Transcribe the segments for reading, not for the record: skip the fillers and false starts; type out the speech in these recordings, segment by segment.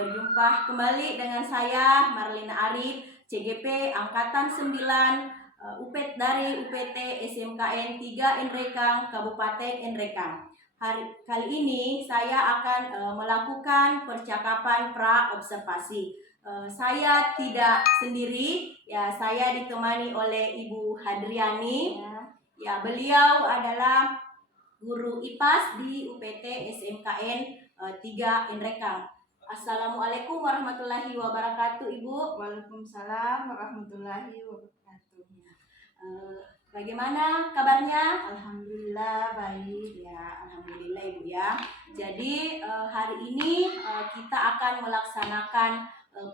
Berjumpa kembali dengan saya Marlina Arif, CGP Angkatan 9, dari UPT SMKN 3 Enrekang, Kabupaten Enrekang. Kali ini saya akan melakukan percakapan pra-observasi. Saya tidak sendiri, ya saya ditemani oleh Ibu Hadriani. Ya, beliau adalah guru IPAS di UPT SMKN 3 Enrekang. Assalamualaikum warahmatullahi wabarakatuh, Ibu. Waalaikumsalam warahmatullahi wabarakatuh. Bagaimana kabarnya? Alhamdulillah baik. Ya, alhamdulillah Ibu ya. Jadi hari ini kita akan melaksanakan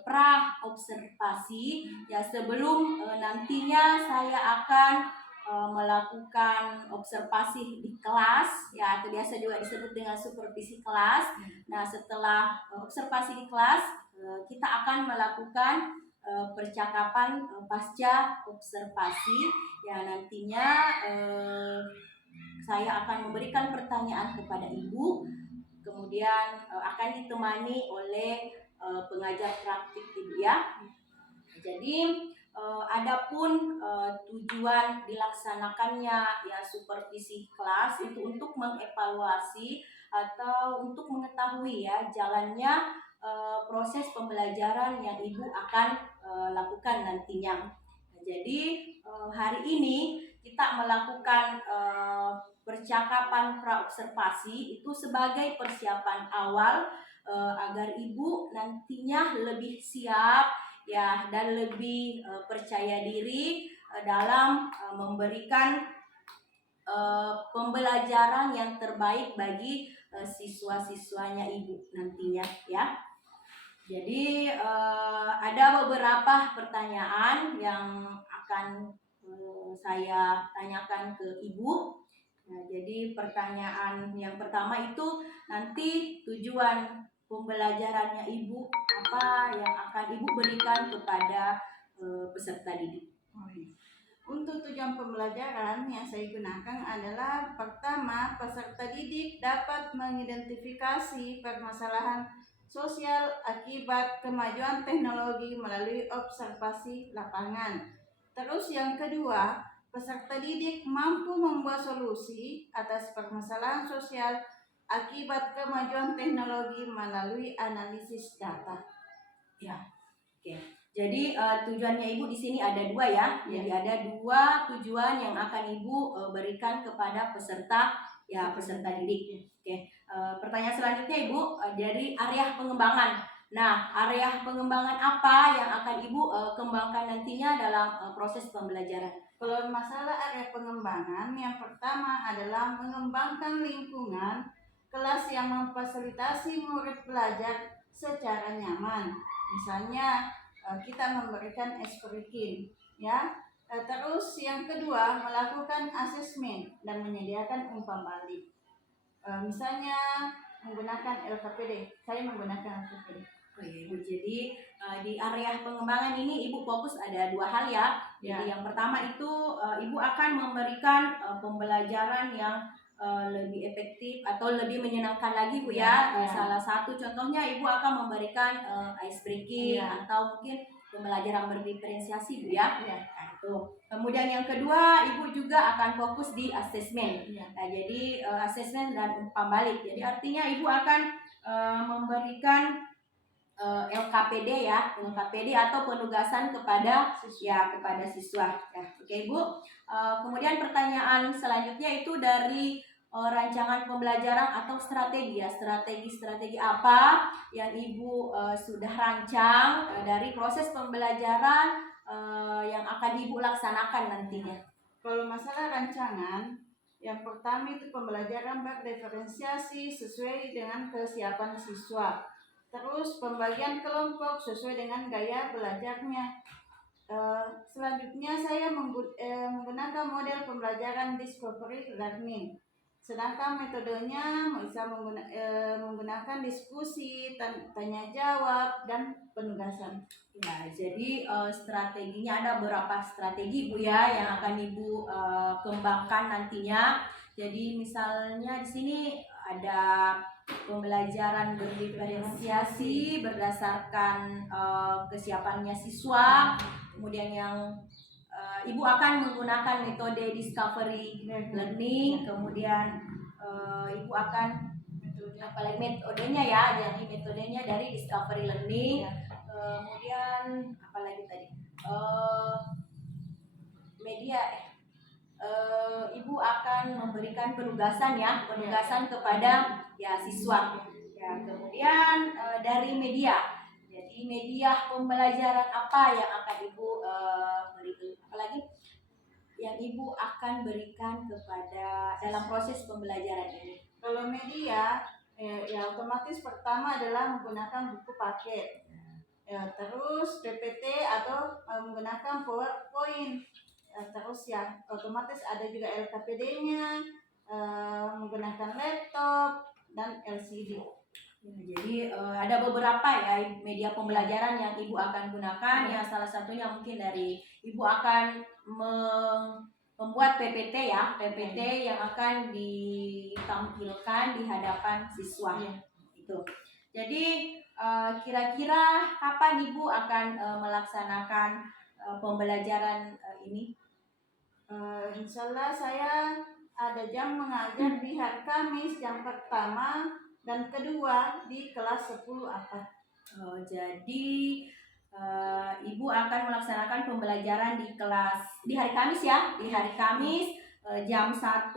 pra-observasi. Ya, sebelum nantinya saya akan melakukan observasi di kelas, ya, atau biasa juga disebut dengan supervisi kelas. Nah, setelah observasi di kelas, kita akan melakukan percakapan pasca observasi. Ya, nantinya saya akan memberikan pertanyaan kepada Ibu, kemudian akan ditemani oleh pengajar praktik Ibu ya. Jadi adapun tujuan dilaksanakannya ya supervisi kelas itu untuk mengevaluasi atau untuk mengetahui ya jalannya proses pembelajaran yang Ibu akan lakukan nantinya. Jadi hari ini kita melakukan percakapan pra-observasi itu sebagai persiapan awal agar Ibu nantinya lebih siap ya dan lebih percaya diri dalam memberikan pembelajaran yang terbaik bagi siswa-siswanya Ibu nantinya ya. Jadi ada beberapa pertanyaan yang akan saya tanyakan ke Ibu. Nah, jadi pertanyaan yang pertama itu nanti tujuan pembelajarannya Ibu, apa yang akan Ibu berikan kepada peserta didik. Untuk tujuan pembelajaran yang saya gunakan adalah pertama, peserta didik dapat mengidentifikasi permasalahan sosial akibat kemajuan teknologi melalui observasi lapangan. Terus yang kedua, peserta didik mampu membuat solusi atas permasalahan sosial akibat kemajuan teknologi melalui analisis data. Ya, oke. Jadi tujuannya Ibu di sini ada dua ya. Jadi ada dua tujuan yang akan Ibu berikan kepada peserta didik. Oke. Pertanyaan selanjutnya Ibu dari area pengembangan. Nah, area pengembangan apa yang akan Ibu kembangkan nantinya dalam proses pembelajaran? Kalau masalah area pengembangan, yang pertama adalah mengembangkan lingkungan kelas yang memfasilitasi murid belajar secara nyaman. Misalnya kita memberikan espreking, ya. Terus yang kedua melakukan asesmen dan menyediakan umpan balik. Misalnya menggunakan LKPD. Saya menggunakan LKPD. Oh iya, Ibu. Jadi di area pengembangan ini Ibu fokus ada dua hal ya. Jadi yang pertama itu Ibu akan memberikan pembelajaran yang lebih efektif atau lebih menyenangkan lagi Bu ya. Salah satu contohnya Ibu akan memberikan ice breaking atau mungkin pembelajaran berdiferensiasi Bu ya. Nah, itu. Kemudian yang kedua Ibu juga akan fokus di asesmen. Nah, jadi asesmen dan umpan balik. Jadi artinya Ibu akan memberikan LKPD atau penugasan kepada siswa. Ya, oke Ibu. Kemudian pertanyaan selanjutnya itu dari rancangan pembelajaran atau strategi ya. Strategi apa yang Ibu sudah rancang dari proses pembelajaran yang akan Ibu laksanakan nantinya? Kalau masalah rancangan, yang pertama itu pembelajaran berdiferensiasi sesuai dengan kesiapan siswa. Terus pembagian kelompok sesuai dengan gaya belajarnya. Selanjutnya saya menggunakan model pembelajaran discovery learning. Sedangkan metodenya bisa menggunakan diskusi, tanya jawab, dan penugasan. Ya, jadi strateginya ada beberapa strategi Bu ya yang akan Ibu kembangkan nantinya. Jadi misalnya di sini ada pembelajaran berdiferensiasi berdasarkan kesiapannya siswa, kemudian yang Ibu akan menggunakan metode discovery learning, kemudian Ibu akan apalagi metodenya ya, jadi metodenya dari discovery learning, kemudian apalagi tadi media Ibu akan memberikan penugasan kepada ya siswa ya, kemudian dari media, jadi media pembelajaran apa yang akan Ibu berikan, apalagi yang Ibu akan berikan kepada dalam proses pembelajaran ini. Kalau media ya otomatis pertama adalah menggunakan buku paket, ya, terus PPT atau menggunakan PowerPoint, terus ya otomatis ada juga LKPD-nya, menggunakan laptop dan LCD. Ya, jadi ada beberapa ya media pembelajaran yang Ibu akan gunakan, ya salah satunya mungkin dari Ibu akan membuat PPT ya, PPT yang akan ditampilkan di hadapan siswa itu. Jadi kira-kira kapan Ibu akan melaksanakan pembelajaran ini? Insya Allah saya ada jam mengajar di hari Kamis, jam pertama dan kedua di kelas 10A. Jadi Ibu akan melaksanakan pembelajaran di hari Kamis ya, di hari Kamis jam 1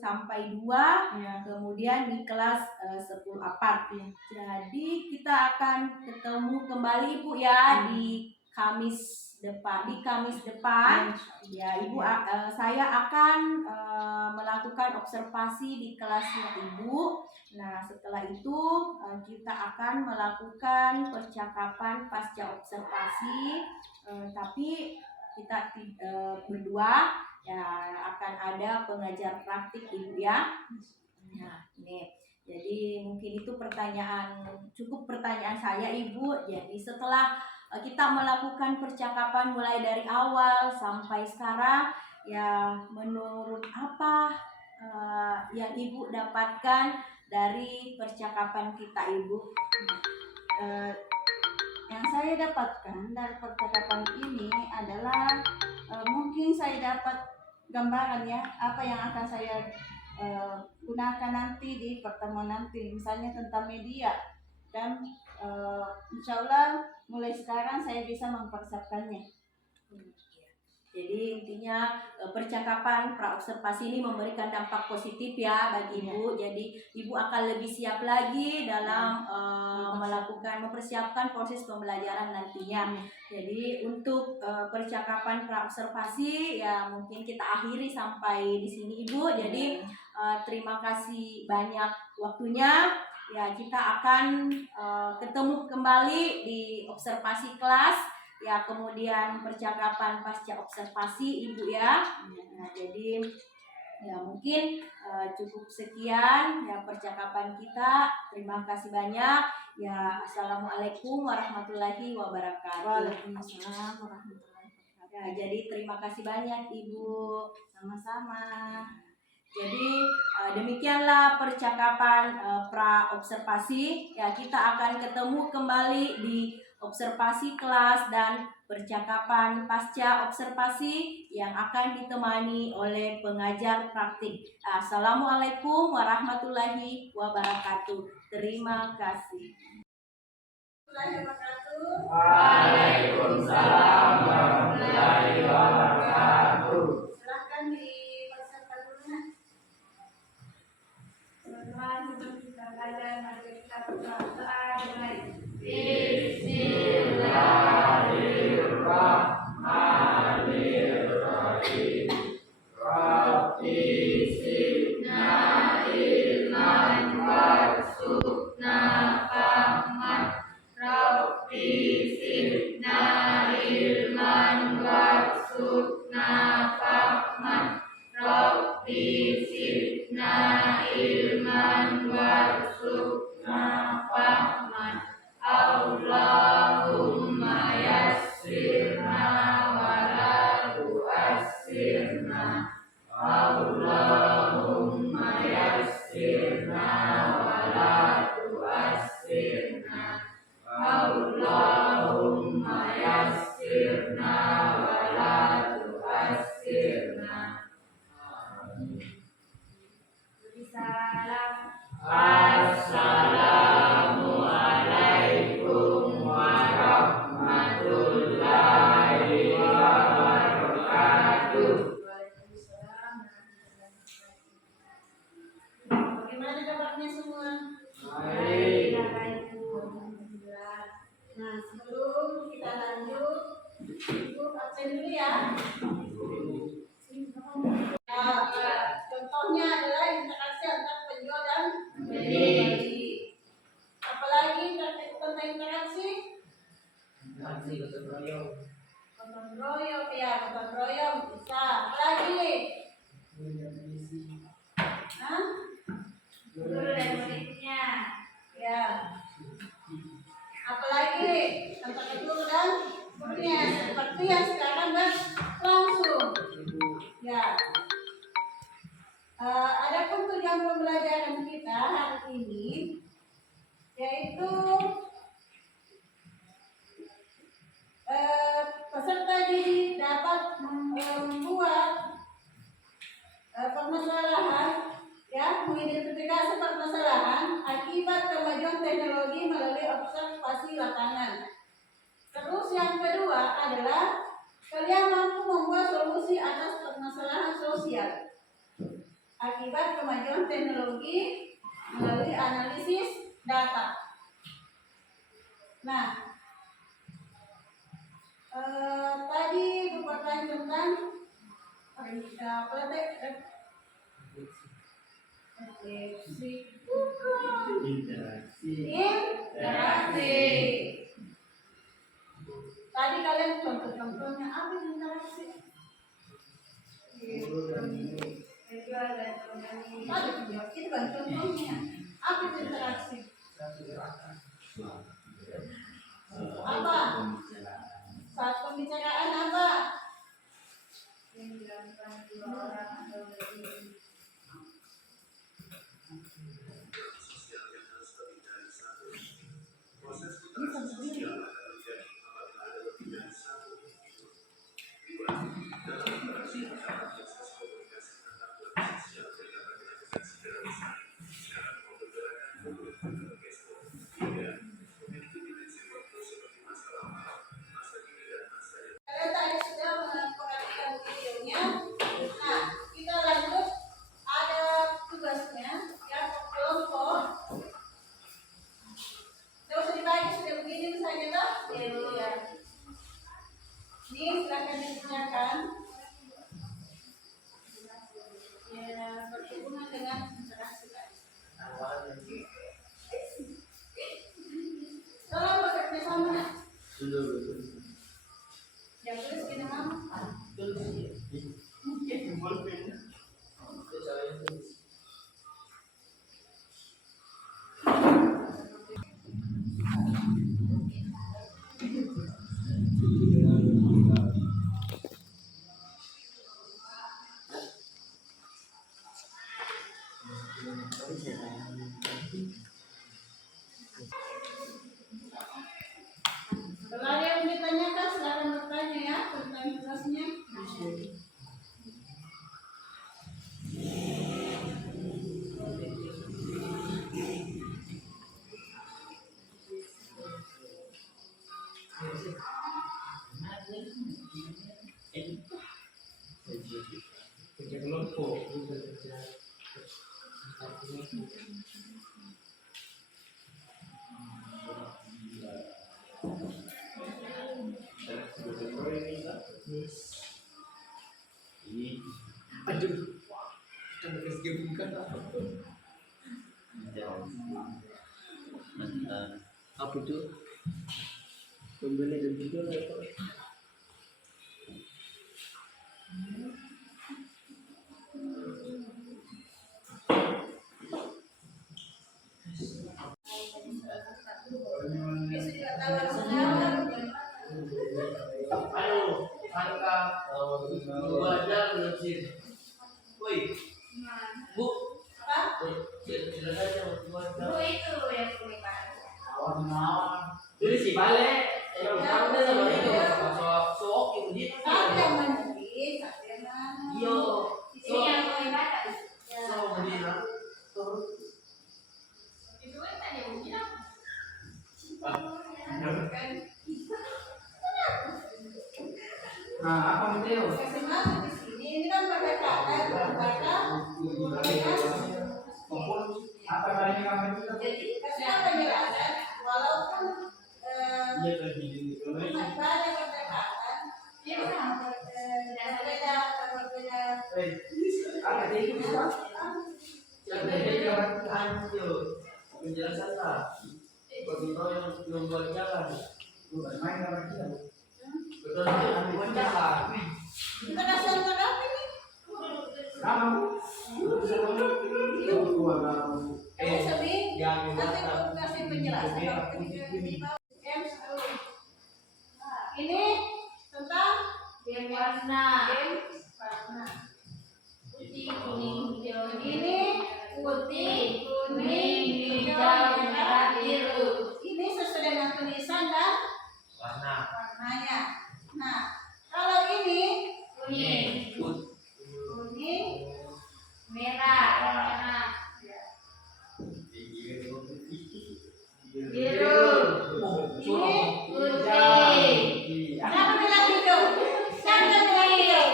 sampai 2, kemudian di kelas 10A. Jadi kita akan ketemu kembali Ibu ya di Kamis depan ya Ibu. Saya akan melakukan observasi di kelasnya Ibu. Nah setelah itu kita akan melakukan percakapan pasca observasi, tapi kita berdua ya, akan ada pengajar praktik Ibu ya. Nah ini jadi mungkin itu cukup pertanyaan saya Ibu. Jadi setelah kita melakukan percakapan mulai dari awal sampai sekarang, ya menurut apa yang Ibu dapatkan dari percakapan kita Ibu? Yang saya dapatkan dari percakapan ini adalah mungkin saya dapat gambaran ya apa yang akan saya gunakan nanti di pertemuan nanti, misalnya tentang media, dan insya Allah mulai sekarang saya bisa mempersiapkannya. Jadi intinya percakapan praobservasi ini memberikan dampak positif ya bagi Ibu. Jadi Ibu akan lebih siap lagi dalam mempersiapkan proses pembelajaran nantinya. Jadi untuk percakapan praobservasi ya mungkin kita akhiri sampai di sini Ibu. Jadi terima kasih banyak waktunya. Ya kita akan ketemu kembali di observasi kelas. Ya kemudian percakapan pasca observasi Ibu ya. Nah jadi ya mungkin cukup sekian ya percakapan kita. Terima kasih banyak ya. Assalamualaikum warahmatullahi wabarakatuh. Waalaikumsalam warahmatullahi wabarakatuh. Ya jadi terima kasih banyak Ibu. Sama-sama. Jadi demikianlah percakapan praobservasi ya. Kita akan ketemu kembali di observasi kelas dan percakapan pasca observasi yang akan ditemani oleh pengajar praktik. Assalamualaikum warahmatullahi wabarakatuh. Terima kasih. Waalaikumsalam warahmatullahi wabarakatuh. Silakan dipersiapkan dulu. Teman-teman, kita belajar mari kita berdoa mulai. Bismillahirrahmanirrahim. Rabbi zidna ilman warzuqna fahman. Rabbi zidna ilman warzuqna fahman. Rabbi zidna ilman warzuqna fahman. Allahumma yassirna wa la tu'assirna. Allahumma Adapun tujuan pembelajaran kita hari ini yaitu peserta didik dapat membuat permasalahan, ya, mengidentifikasi permasalahan akibat kemajuan teknologi melalui observasi lapangan. Terus yang kedua adalah kalian mampu membuat solusi atas permasalahan sosial akibat kemajuan teknologi melalui analisis data. Nah, tadi berkaitan tentang interaksi. Tadi kalian contoh-contohnya apa interaksi? Itu kan contohnya. Apa itu interaksi? Apa? Saat pembicaraan apa? Yang dilakukan dua orang atau lebih. Kalian tadi sudah memperhatikan videonya. Nah, kita lanjut. Ada tugasnya yang kelompok. Tidak usah dibagi, sudah begini misalnya toh? Ya. Ini silakan dikerjakan. Ya, berhubungan dengan interaksi tadi. Tolong bekerja sama. Yang tulis kita nama. Kalau ada yang ditanyakan, silakan bertanya ya tentang tugasnya. Apa itu? Pembeli dan jual apa? Ayo, angkat dua jam bersin. Woi, bu, silakan aja dua jam. Itu yang pemilihan. Jadi si balik, kamu udah sama itu, sok itu gitu. Tapi yang menulis, tapi yang mana? Yo, Ini yang pemilihan. so begini, terus. Itu kan tadi mungkin apa? Nah, apa Mateo? Kasih masuk di sini. Ini kan pakai kata, kata. Apa tadi kamu itu? Jadi kasih penjelasan, walaupun Iya tadi ini. banyak pendekatan, berbeda. Ada itu bisa. Jadi kamu anjir, penjelasan lah. Bagi kau yang belum buat jalan, bukan main sama dia. Betul kan? Buat jalan. Kita kasih apa ini? Kamu, Sering yang nanti aku kasih penjelasan di bawah. Ini tentang Game warna. game warna. Putih, kuning, hijau, Ini putih, kuning, hijau, merah, biru. Ini sesuai dengan tulisan dan warnanya. Nah, kalau ini Kuning, kuning, merah, biru, putih. siapa bilang hijau? Siapa bilang hijau?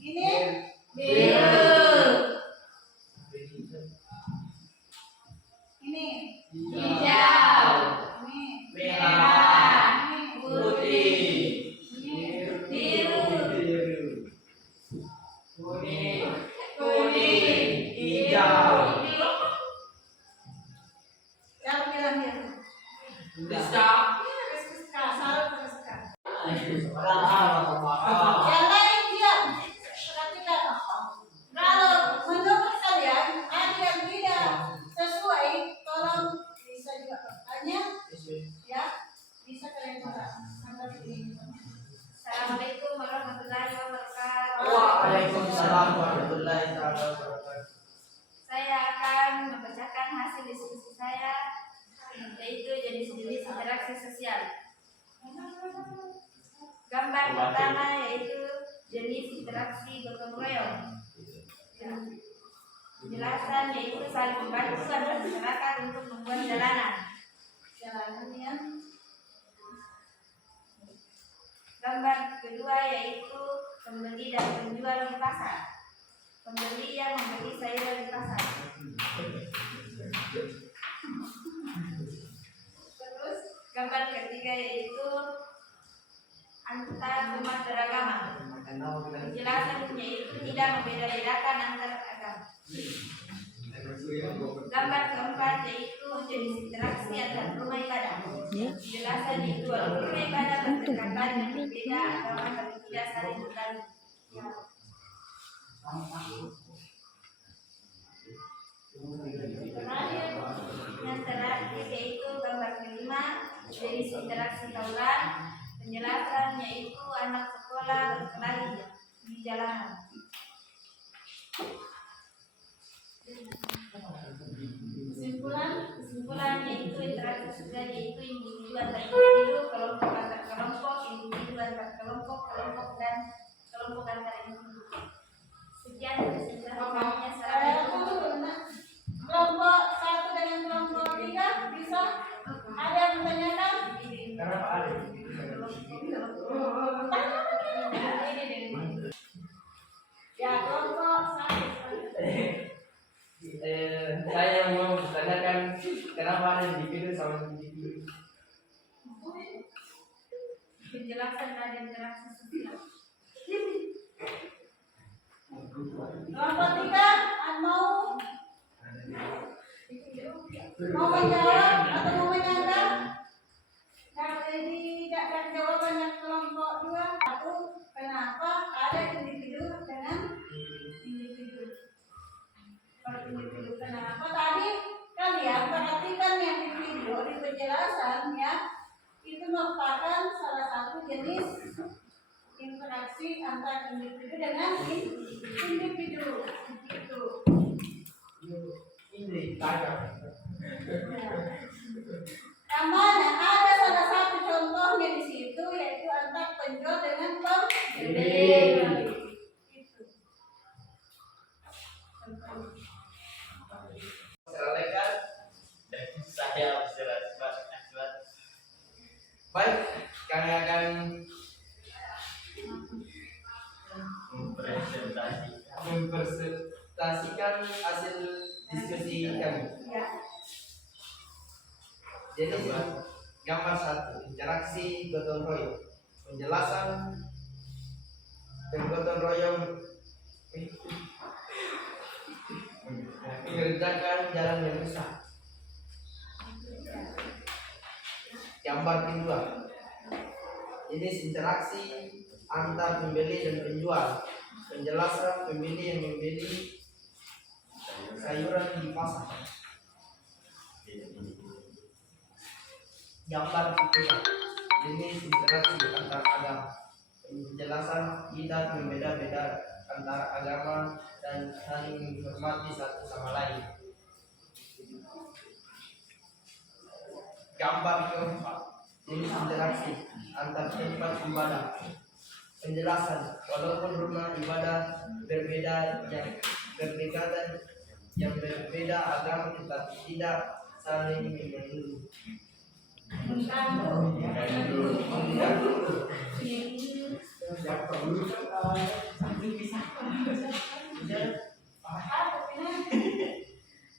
Ini Biru, ini hijau, ini merah, ini putih, ini biru, kuning, kuning, hijau. siapa bilang biru? Salah Rizka. Yang lain diam. Perhatikan. Kalau menurut kalian ada yang tidak sesuai, tolong bisa juga bertanya, ya. Bisa kalian coba sampai sini. Assalamualaikum warahmatullahi wabarakatuh. Waalaikumsalam warahmatullahi wabarakatuh. Saya akan membacakan hasil diskusi saya, yaitu jenis-jenis interaksi sosial. Gambar pertama yaitu jenis interaksi gotong royong. Penjelasan yaitu saling membantu antar masyarakat untuk membuat jalanan. Jalanannya Gambar kedua yaitu pembeli dan penjual di pasar. Pembeli yang membeli sayuran di pasar. Terus gambar ketiga yaitu antar umat beragama. Penjelasannya itu tidak membeda-bedakan antar agama. Gambar keempat yaitu jenis interaksi antar rumah ibadah. Penjelasan itu walaupun rumah ibadah berdekatan dan berbeda agama tapi tidak saling mengganggu. Yang terakhir yaitu gambar kelima jenis interaksi tawuran. Penjelasannya itu anak sekolah berkelahi di jalanan. Kesimpulannya itu interaksi sosial yaitu individu antar individu, kelompok antar kelompok, individu antar kelompok, kelompok dan kelompok antar individu. Sekian kesimpulannya saya. kelompok 1 dengan kelompok 3 bisa ada yang menanyakan? Kenapa ada? Ya, kelompok 1. Saya mau bertanyakan kenapa ada individu sama individu. Penjelasan dan interaksi sosial. Kelompok 3 mau menjawab atau mau menyanggah? Dari jawabannya kelompok 2, kenapa ada individu dengan individu? Kalau individu kenapa? Tadi kalian perhatikan yang di video di penjelasan ya, itu merupakan salah satu jenis interaksi antar individu dengan individu. Itu. Ini tanya. Yang mana ada salah satu contohnya di situ yaitu antar penjual dengan pembeli. Itu. Silakan. Saya baik, kami akan mempresentasikan hasil diskusi kami. Ya. Jadi gambar 1, interaksi gotong royong. Penjelasan gotong royong mengerjakan jalan yang rusak. Gambar kedua, jenis interaksi antar pembeli dan penjual. Penjelasan pembeli yang membeli sayuran di pasar. Gambar ketiga, jenis interaksi antar agama. penjelasan kita berbeda-beda antara agama dan saling menghormati satu sama lain. Gambar keempat, jenis interaksi antar tempat ibadah. Penjelasan, walaupun rumah ibadah berbeda yang berbeda agama tetapi tidak saling mengganggu.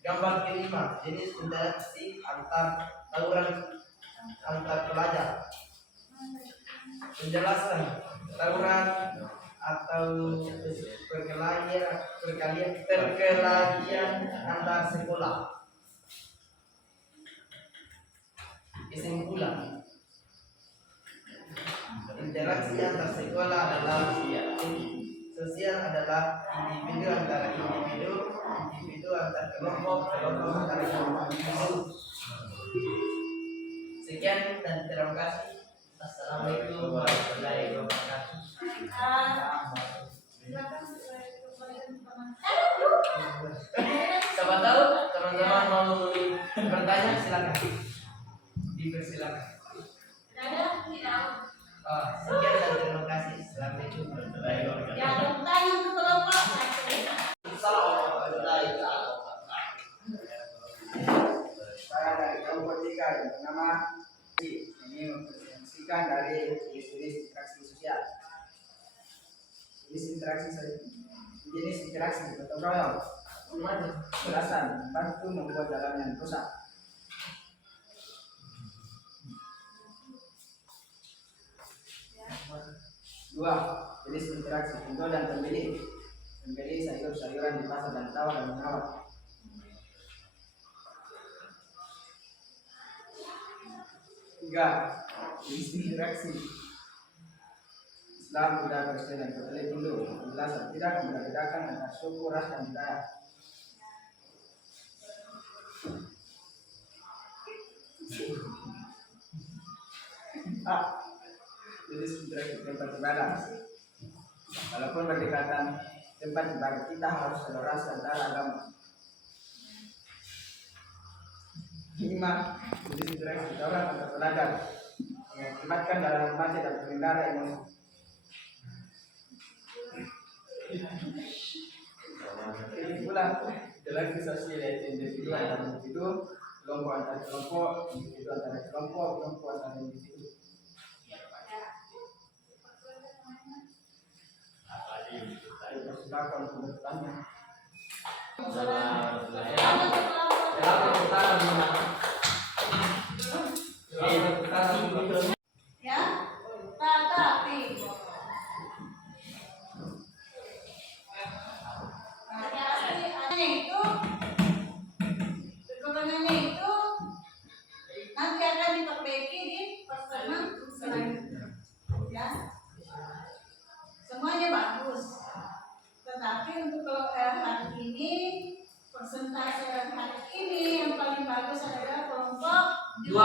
Gambar kelima, jenis interaksi tawuran antar pelajar. Penjelasan, tawuran atau perkelahian antar sekolah. Kesimpulan, interaksi antar sekolah adalah sosial adalah individu antara individu antar kelompok antara individu. Sekian dan terima kasih. Assalamualaikum warahmatullahi wabarakatuh. Siapa tahu teman-teman mau bertanya silakan. Dipersilakan. Sekian dan terima kasih. Assalamualaikum warahmatullahi wabarakatuh. Yang bertanya untuk kelompok. Saya dari kelompok 3 yang bernama ini mempresentasikan dari jenis interaksi sosial. Jenis interaksi gotong royong, penjelasan bantu membuat jalan yang rusak. Dua, jenis interaksi penjual dan pembeli. Membeli sayur-sayuran di pasar dan tawar dan menawar. Tiga, jenis interaksi Islam, Buddha, Kristen, dan Katolik Hindu. Penjelasan tidak membedakan antara suku, ras, dan budaya. A, jenis interaksi tempat ibadah. Walaupun berdekatan tempat ibadah, kita harus toleransi antara agama. 5, jenis interaksi orang antar pelajar mengakibatkan dalam remaja dan pengendara emosi. Kesimpulan, interaksi sosial yaitu individu antar individu, kelompok antar kelompok, individu antar kelompok, kelompok antar individu. Silakan untuk bertanya. Ya, tetapi kekurangannya itu nanti akan diperbaiki di pertemuan selanjutnya. Ya, semuanya bagus. Tetapi untuk hari ini persentase hari ini yang paling bagus adalah kelompok 2.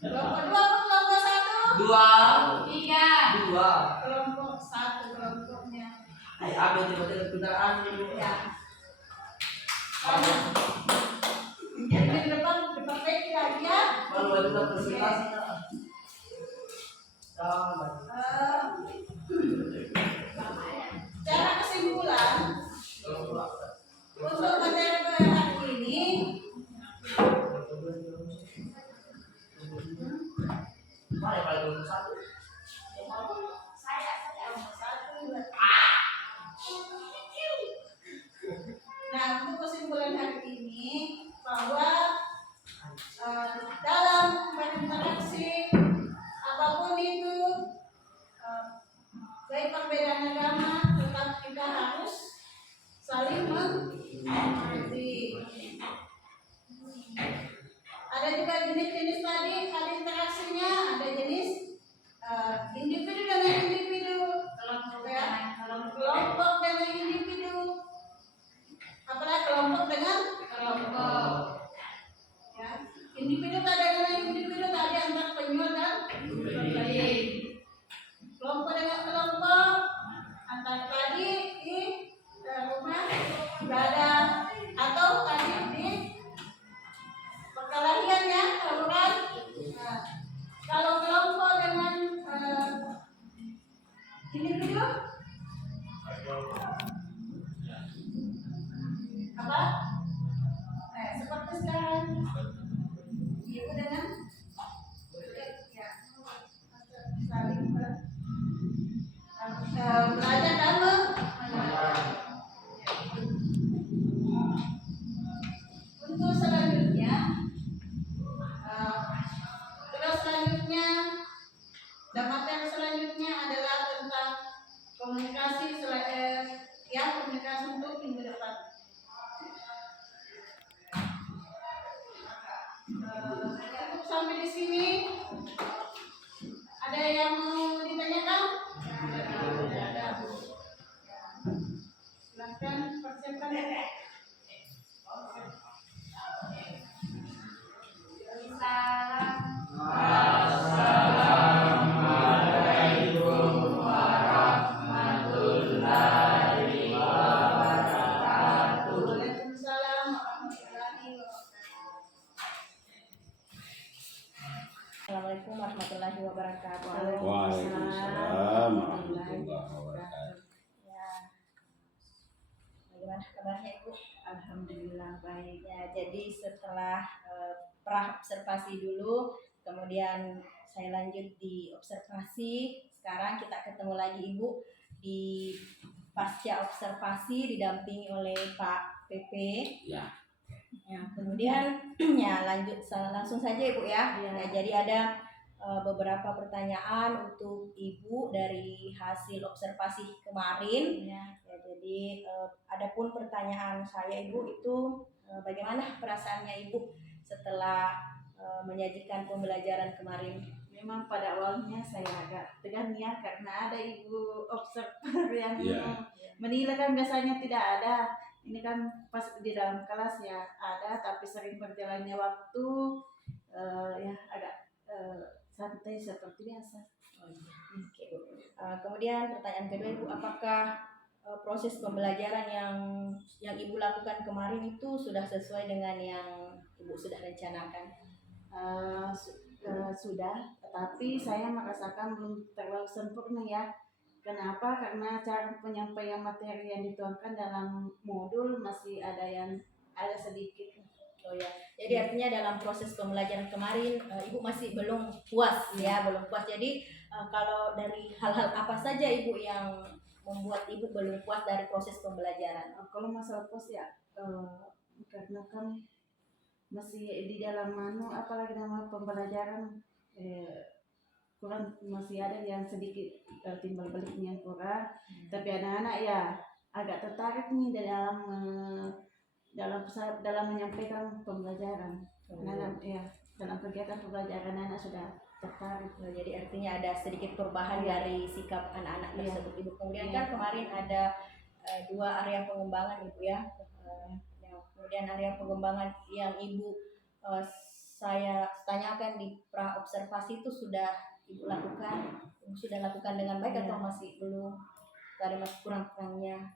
Kelompok 2 atau kelompok 1? 3. Kelompok 1 kelompoknya. Ambil tiba-tiba kendaraan dulu. Ya. Yang di depan diperbaiki lagi ya. Baru ada presentasi. Cara kesimpulan untuk materi hari ini Mana yang paling satu? Nah, untuk kesimpulan hari ini bahwa dalam berinteraksi apapun itu baik perbedaan agama tetap kita harus saling mengerti. Ada juga jenis-jenis tadi, ada interaksinya, ada jenis individu dengan individu, kelompok dengan individu, apalagi kelompok dengan kelompok. Ya, individu tadi dengan individu tadi antar penjual dan pembeli. dulu. Apa? Seperti sekarang. Ibu dengan ya, saling belajar dalam. Untuk selanjutnya, terus selanjutnya dan materi selanjutnya adalah tentang komunikasi komunikasi untuk minggu depan. Cukup sampai di sini. Ada yang mau ditanyakan? Tidak ada. Silakan persiapkan diri. Salam. Waalaikumsalam warahmatullahi wabarakatuh. Assalamualaikum warahmatullahi wabarakatuh. Waalaikumsalam warahmatullahi wabarakatuh. Ya. Bagaimana kabarnya Ibu? Alhamdulillah baik. Ya, jadi setelah pra observasi dulu, kemudian saya lanjut di observasi. Sekarang kita ketemu lagi Ibu di pasca observasi didampingi oleh Pak PP. Ya. Ya, kemudian ya langsung saja Ibu ya. Ya. Ya, jadi ada beberapa pertanyaan untuk Ibu dari hasil observasi kemarin. Ya. Ya, jadi adapun pertanyaan saya Ibu itu bagaimana perasaannya Ibu setelah menyajikan pembelajaran kemarin? Memang pada awalnya saya agak tegang ya karena ada ibu observer yang Ya. menilai kan biasanya tidak ada. Ini kan pas di dalam kelas ya ada, tapi sering berjalannya waktu ya agak santai seperti biasa. Oke, Bu. Kemudian pertanyaan kedua Ibu, apakah proses pembelajaran yang Ibu lakukan kemarin itu sudah sesuai dengan yang Ibu sudah rencanakan? Sudah, tetapi saya merasakan belum terlalu sempurna ya. Kenapa? Karena cara penyampaian materi yang dituangkan dalam modul masih ada sedikit. Oh ya, jadi artinya dalam proses pembelajaran kemarin Ibu masih belum puas ya, belum puas. Jadi kalau dari hal-hal apa saja Ibu yang membuat Ibu belum puas dari proses pembelajaran? Kalau masalah pos ya, karena kan masih di dalam apalagi nama pembelajaran kurang, masih ada yang sedikit timbal baliknya kurang. Tapi anak-anak ya agak tertarik nih dalam menyampaikan pembelajaran. Anak-anak ya dalam kegiatan pembelajaran anak sudah tertarik. Oh, jadi artinya ada sedikit perubahan Iya. dari sikap anak-anak Iya. tersebut Ibu. Kemudian Iya. kan kemarin ada 2 area pengembangan Ibu ya. Kemudian area pengembangan yang Ibu saya tanyakan di pra observasi itu sudah Ibu lakukan, dengan baik atau masih belum? Ada masih kurang-kurangnya?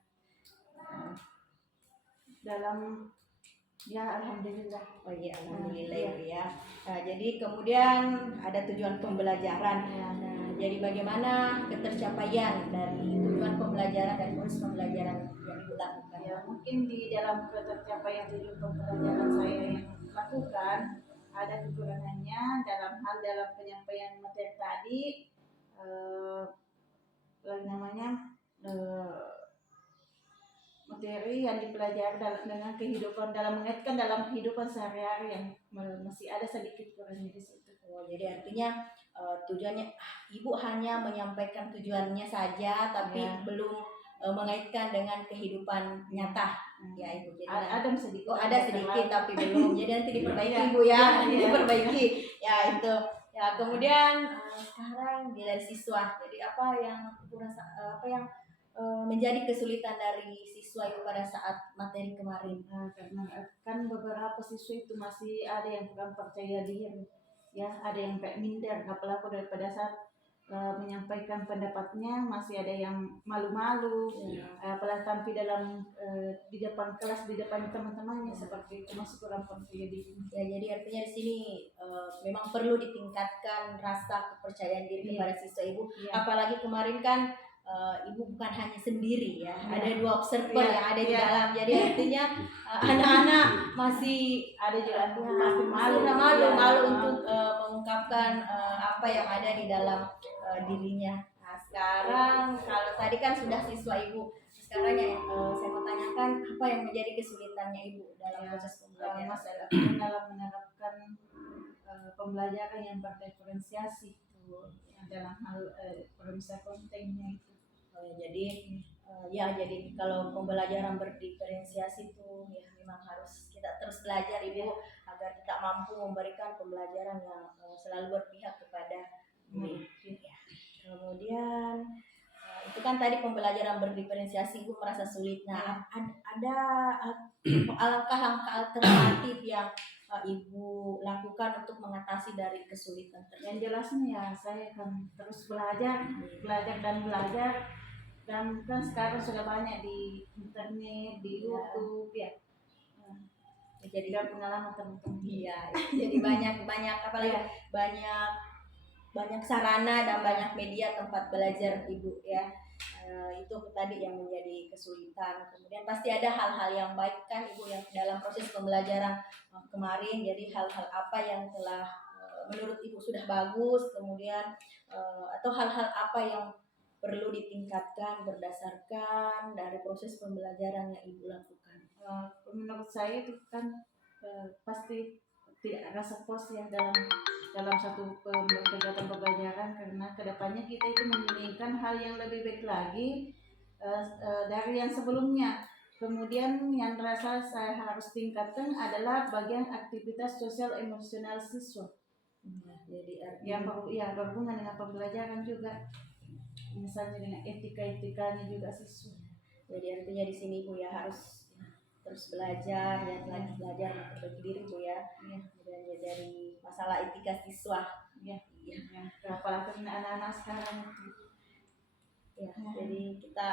Dalam ya alhamdulillah. Oh iya, alhamdulillah Iya. Ibu ya. Nah, jadi kemudian ada tujuan pembelajaran. Ya. Nah, jadi bagaimana ketercapaian dari tujuan pembelajaran dan proses pembelajaran yang Ibu lakukan? Ya, mungkin di dalam ketercapaian tujuan pembelajaran saya yang lakukan ada kekurangannya dalam penyampaian materi tadi, materi yang dipelajari dengan kehidupan mengaitkan dalam kehidupan sehari-hari yang masih ada sedikit kurangnya di situ. Oh, jadi artinya tujuannya Ibu hanya menyampaikan tujuannya saja, tapi Ya. belum mengaitkan dengan kehidupan nyata. Ya Ibu. Jadi Ada sedikit. ada sedikit tapi belum. Jadi nanti diperbaiki Iya. Ibu ya, Iya. diperbaiki. Ya itu. Ya kemudian sekarang dari siswa. Jadi apa yang Ibu rasa, menjadi kesulitan dari siswa Ibu pada saat materi kemarin? Karena kan beberapa siswa itu masih ada yang kurang percaya diri, ya ada yang kayak minder, apalagi daripada saat menyampaikan pendapatnya masih ada yang malu-malu, apalagi tampil di depan kelas, di depan teman-temannya seperti itu, masih kurang percaya diri. Ya, jadi artinya di sini memang perlu ditingkatkan rasa kepercayaan diri Iya. kepada siswa Ibu. Iya. Apalagi kemarin kan ibu bukan hanya sendiri ya, Iya. ada 2 observer Iya, yang ada di iya. dalam. Jadi artinya anak-anak masih Ada juga ya, pasti malu, malu Iya. untuk mengungkapkan apa yang ada di dalam dirinya. Nah, sekarang kalau tadi kan sudah siswa ibu, sekarang yang saya mau tanyakan apa yang menjadi kesulitannya ibu dalam Ya, proses pembelajaran? masalah dalam menerapkan pembelajaran yang berdiferensiasi itu dalam hal perusahaan kontennya itu. Jadi kalau pembelajaran berdiferensiasi itu ya memang harus kita terus belajar ibu agar kita mampu memberikan pembelajaran yang selalu berpihak kepada murid. Ya. Kemudian itu kan tadi pembelajaran berdiferensiasi ibu merasa sulit. Nah, ada langkah-langkah alternatif yang ibu lakukan untuk mengatasi dari kesulitan tersebut. Yang jelasnya ya saya akan terus belajar dan kan sekarang sudah banyak di internet, di YouTube ya. Jadi Pengalaman teman-teman. iya, jadi banyak apalagi banyak sarana dan banyak media tempat belajar ibu ya. Itu tadi yang menjadi kesulitan. Kemudian pasti ada hal-hal yang baik kan ibu yang dalam proses pembelajaran kemarin. Jadi hal-hal apa yang telah menurut ibu sudah bagus, kemudian atau hal-hal apa yang perlu ditingkatkan berdasarkan dari proses pembelajaran yang ibu lakukan. Menurut saya itu kan pasti tidak rasa puas ya dalam satu kegiatan pembelajaran, karena kedepannya kita itu menginginkan hal yang lebih baik lagi dari yang sebelumnya. Kemudian yang rasa saya harus tingkatkan adalah bagian aktivitas sosial emosional siswa. Jadi Yang berhubungan dengan pembelajaran juga, misalnya dengan etika-etikanya juga siswa. Jadi artinya di sini Bu ya harus terus belajar ya, belajar memperbaiki diri Bu ya. Kemudian ya dari masalah etika siswa. Ya. Apalagi anak-anak sekarang itu. Ya, jadi kita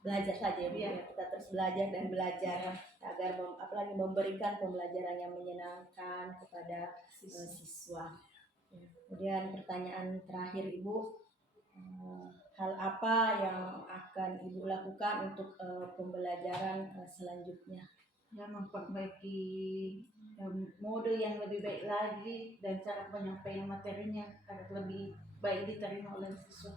belajar saja Bu ya. Kita terus belajar dan belajar agar apalagi memberikan pembelajaran yang menyenangkan kepada siswa. Kemudian pertanyaan terakhir Ibu, hal apa yang akan Ibu lakukan untuk pembelajaran selanjutnya? Ya, memperbaiki mode yang lebih baik lagi dan cara penyampaian materinya agar lebih baik diterima oleh siswa.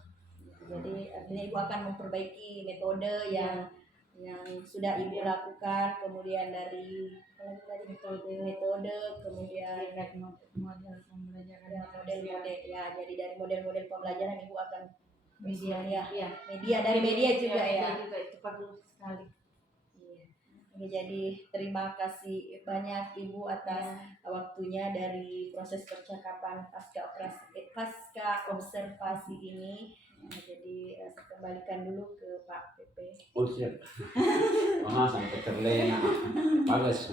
Jadi artinya Ibu akan memperbaiki metode yang sudah Ibu lakukan, kemudian dari metode, kemudian model pembelajaran model-model ya. Jadi dari model-model pembelajaran Ibu akan media dari media juga ya. Media juga itu perlu sekali. Oke, jadi terima kasih banyak Ibu atas waktunya dari proses percakapan pasca observasi ini. Jadi saya kembalikan dulu ke Pak PP. Oh siap. Wah sampai terlena. Bagus.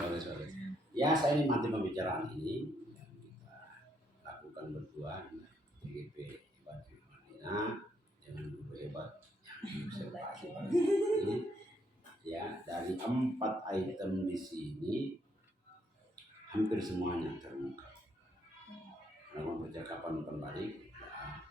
Ya saya nikmati pembicaraan ini yang kita lakukan berdua TGP Hebat Madinah dengan guru hebat yang observasi pada ini. Ya, dari 4 item di sini hampir semuanya terungkap. Dalam percakapan berbalik, ya,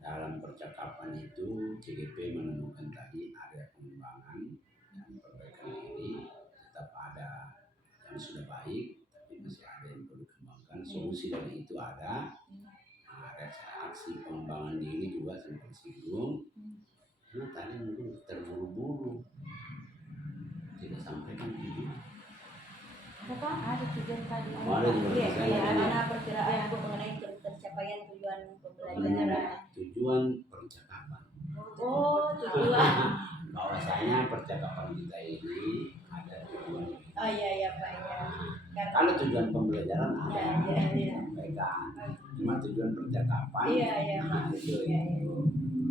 dalam percakapan itu CGP menemukan tadi area pengembangan dan perbaikan diri, tetap ada yang sudah baik, tapi masih ada yang perlu dikembangkan. Solusi dari itu ada. Aksi pengembangan diri juga sempat singgung. Karena tadi mungkin terburu-buru tidak sampaikan tujuan. Ada tujuan tadi. Ada juga Bagaimana perkiraan Ibu mengenai pencapaian tujuan pembelajaran? Tujuan percakapan. Oh, tujuan. Bahwasanya percakapan kita ini ada tujuan. Oh iya Pak ya. Kalau tujuan pembelajaran ada Iya. sampaikan. Cuma tujuan percakapan. Iya. Nah, itu.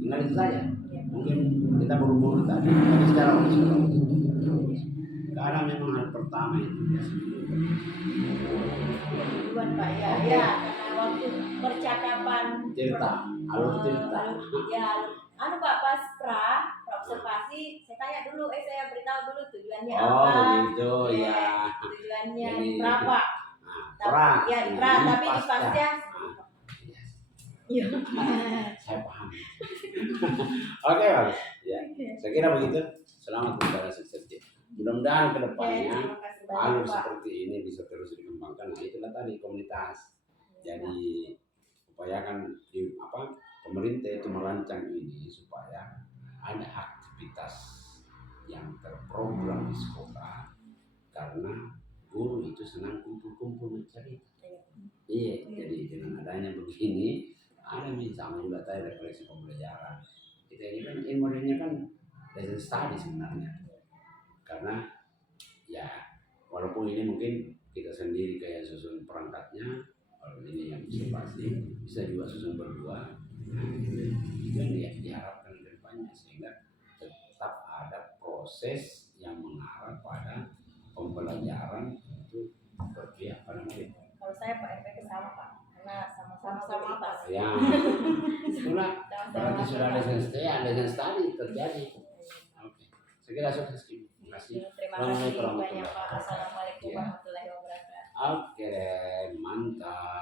Tinggal itu saja. Mungkin kita buru-buru tadi secara karena memang hal pertama itu Tujuan Pak ya. Ya, karena waktu percakapan cerita, alur cerita. Pak pas observasi, saya tanya dulu, saya beritahu dulu tujuannya Oh apa? begitu ya. Tujuannya Jadi, berapa? Pra. Tapi di pasca. Saya paham. Oke, bagus. Ya, saya kira begitu. Selamat berjalan sukses. Mudah-mudahan ke depannya Terima kasih banyak alur Pak. seperti ini bisa terus dikembangkan. Nah, itulah tadi komunitas. Jadi upayakan pemerintah itu merancang ini supaya ada aktivitas yang terprogram di sekolah, karena guru itu senang kumpul-kumpul bercerita. Iya, jadi dengan adanya begini ada misalnya juga tadi refleksi pembelajaran. Kita ini kan ilmunya kan lesson study sebenarnya, karena ya walaupun ini mungkin kita sendiri kayak susun perangkatnya, kalau ini yang bisa pasti bisa juga susun berdua. Nah, itu yang diharapkan ke depannya, sehingga tetap ada proses yang mengarah pada pembelajaran itu seperti apa namanya. Kalau saya Pak efeknya sama Pak, karena sama-sama Pak. Ya, itulah berarti sudah lesson study terjadi. Oke, segera sukses. Terima kasih. Terima kasih banyak Pak. Assalamualaikum warahmatullahi wabarakatuh. Oke, mantap.